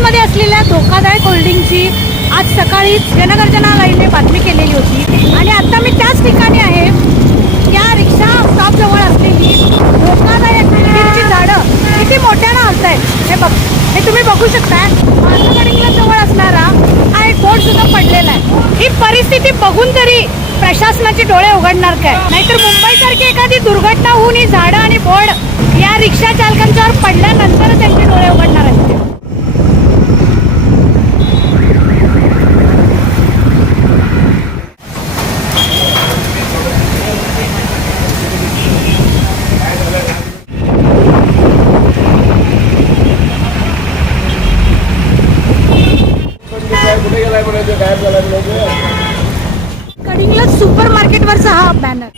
कडिंग्लजमध्ये असलेल्या धोकादायक होल्डिंगची आज सकाळी जनगर्जना लाईव्हने बातमी केलेली होती आणि आता मी त्याच ठिकाणी आहे. या रिक्षा स्टॉपजवळ असलेली धोकादायक होल्डिंगची झाडं किती मोठ्यानं हलत आहेत हे तुम्ही बघू शकता. माझ्या कडिंग्लजजवळ असणारा हा एक बोर्ड सुद्धा पडलेला आहे. ही परिस्थिती बघून तरी प्रशासनाचे डोळे उघडणार काय? नाहीतर मुंबईसारखी एखादी दुर्घटना होऊन ही झाडं आणि बोर्ड या रिक्षा चालकांच्यावर पडल्यानंतर त्यांचे डोळे उघडणार आहेत. कडिंग्लज सुपर मार्केटवरचा हा बॅनर